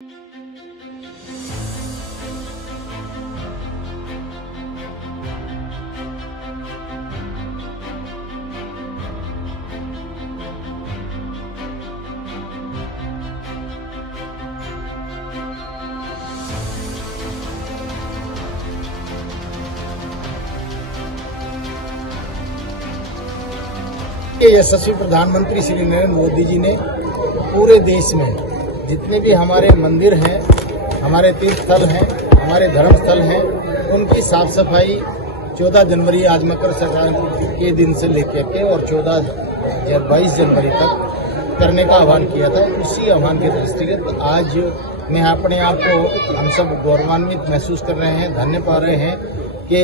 यशस्वी प्रधानमंत्री श्री नरेंद्र मोदी जी ने पूरे देश में जितने भी हमारे मंदिर हैं, हमारे तीर्थ स्थल हैं, हमारे धर्म स्थल हैं, उनकी साफ सफाई 14 जनवरी आज मकर संक्रांति के दिन से लेकर के और 14 या 22 जनवरी तक करने का आह्वान किया था। उसी आह्वान के दृष्टिगत आज मैं अपने आप को हम सब गौरवान्वित महसूस कर रहे हैं, धन्य पा रहे हैं कि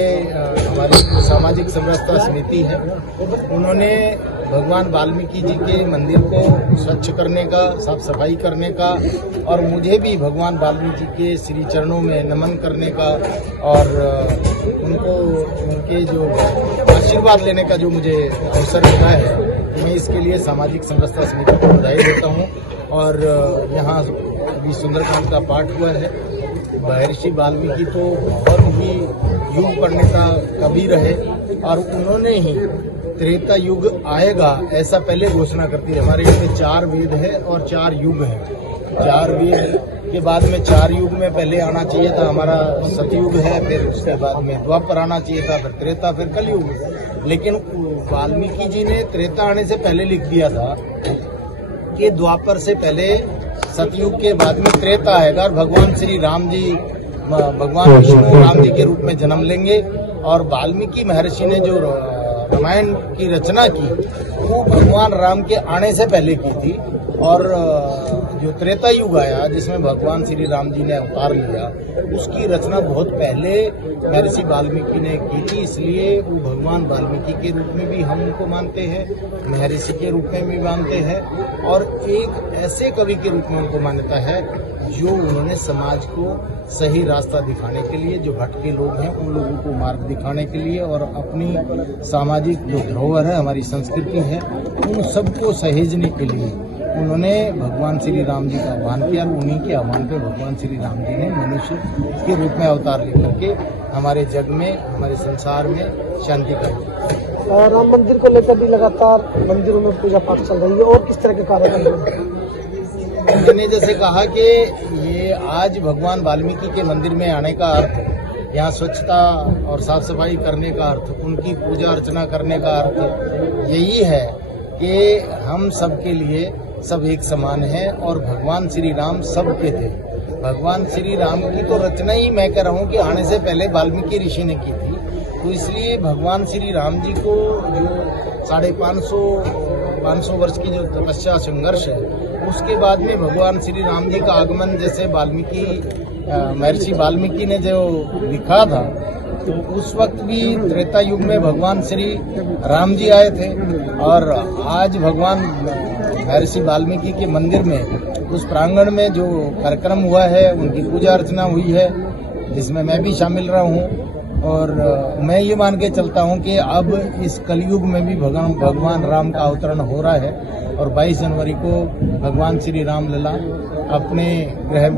हमारी सामाजिक समरसता समिति है, उन्होंने भगवान वाल्मीकि जी के मंदिर को स्वच्छ करने का, साफ सफाई करने का और मुझे भी भगवान वाल्मीकि के श्री चरणों में नमन करने का और उनको उनके जो आशीर्वाद लेने का जो मुझे अवसर मिला है, मैं इसके लिए सामाजिक समरसता समिति को बधाई देता हूँ। और यहाँ अभी सुंदरकांड का पाठ हुआ है। महर्षि वाल्मीकि तो बहुत ही युग पढ़ने का कवि रहे और उन्होंने ही त्रेता युग आएगा ऐसा पहले घोषणा करती है। हमारे यहाँ 4 वेद है और 4 युग है। 4 वेद के बाद में 4 युग में पहले आना चाहिए था हमारा सतयुग है, फिर उसके बाद में द्वापर आना चाहिए था, फिर त्रेता, फिर कलयुग। लेकिन वाल्मीकि जी ने त्रेता आने से पहले लिख दिया था कि द्वापर से पहले सतयुग के बाद में त्रेता आएगा और भगवान श्री राम जी, भगवान विष्णु राम जी के रूप में जन्म लेंगे। और वाल्मीकि महर्षि ने जो रामायण की रचना की वो भगवान राम के आने से पहले की थी और जो त्रेता युग आया जिसमें भगवान श्री राम जी ने अवतार लिया उसकी रचना बहुत पहले महर्षि वाल्मीकि ने की थी। इसलिए वो भगवान वाल्मीकि के रूप में भी हम उनको मानते हैं, महर्षि के रूप में भी मानते हैं और एक ऐसे कवि के रूप में उनको मान्यता है जो उन्होंने समाज को सही रास्ता दिखाने के लिए, जो भटके लोग हैं उन लोगों को मार्ग दिखाने के लिए और अपनी सामाजिक जो धरोहर है, हमारी संस्कृति है, उन सबको सहेजने के लिए उन्होंने भगवान श्री राम जी का आह्वान किया और उन्हीं के आह्वान पे भगवान श्री राम जी ने मनुष्य के रूप में अवतार लेकर के हमारे जग में, हमारे संसार में शांति का। और राम मंदिर को लेकर भी लगातार मंदिरों में पूजा पाठ चल रही है और किस तरह के कार्यक्रम? मैंने जैसे कहा कि ये आज भगवान वाल्मीकि के मंदिर में आने का अर्थ, यहाँ स्वच्छता और साफ सफाई करने का अर्थ, उनकी पूजा अर्चना करने का अर्थ यही है कि हम सबके लिए सब एक समान है और भगवान श्री राम सबके थे। भगवान श्री राम की तो रचना ही मैं कह रहा हूँ कि आने से पहले वाल्मीकि ऋषि ने की थी। तो इसलिए भगवान श्री राम जी को जो 550 वर्ष की जो तपस्या संघर्ष है उसके बाद में भगवान श्री राम जी का आगमन जैसे महर्षि वाल्मीकि ने जो लिखा था तो उस वक्त भी त्रेता युग में भगवान श्री राम जी आए थे और आज भगवान महर्षि वाल्मीकि के मंदिर में उस प्रांगण में जो कार्यक्रम हुआ है उनकी पूजा अर्चना हुई है जिसमें मैं भी शामिल रहा हूँ। और मैं ये मान के चलता हूँ कि अब इस कलयुग में भी भगवान राम का अवतरण हो रहा है और 22 जनवरी को भगवान श्री राम लला अपने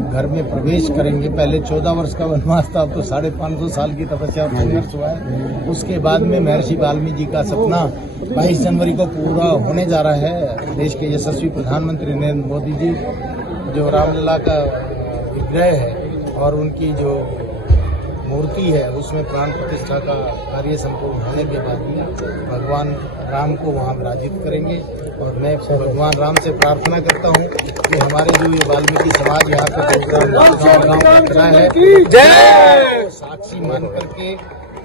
घर में प्रवेश करेंगे। पहले 14 वर्ष का वनवास था, अब तो 550 साल की तपस्या और संघर्ष हुआ है। उसके बाद में महर्षि वाल्मीकि जी का सपना 22 जनवरी को पूरा होने जा रहा है। देश के यशस्वी प्रधानमंत्री नरेंद्र मोदी जी जो रामलला का विग्रह है और उनकी जो मूर्ति है उसमें प्राण प्रतिष्ठा का कार्य संपूर्ण होने के बाद में भगवान राम को वहां विराजित करेंगे। और मैं भगवान राम से प्रार्थना करता हूं कि हमारे जो ये वाल्मीकि समाज यहाँ पे गाँव है साक्षी मान करके,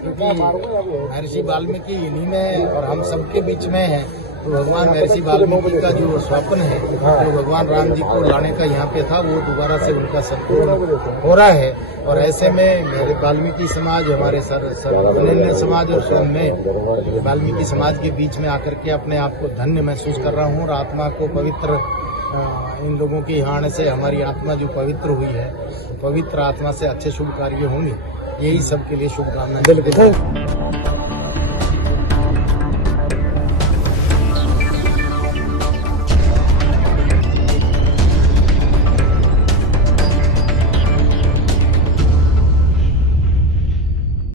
क्योंकि महर्षि वाल्मीकि इन्हीं में और हम सबके बीच में है, तो भगवान महर्षि वाल्मीकि का जो स्वप्न है जो भगवान राम जी को लाने का यहाँ पे था वो दोबारा से उनका संपूर्ण हो रहा है। और ऐसे में मेरे वाल्मीकि समाज, हमारे अन्य समाज और स्वयं में वाल्मीकि समाज के बीच में आकर के अपने आप को धन्य महसूस कर रहा हूँ और आत्मा को पवित्र, इन लोगों के यहाँ आने से हमारी आत्मा जो पवित्र हुई है, पवित्र आत्मा से अच्छे शुभ कार्य होंगे, यही सबके लिए शुभकामनाएं।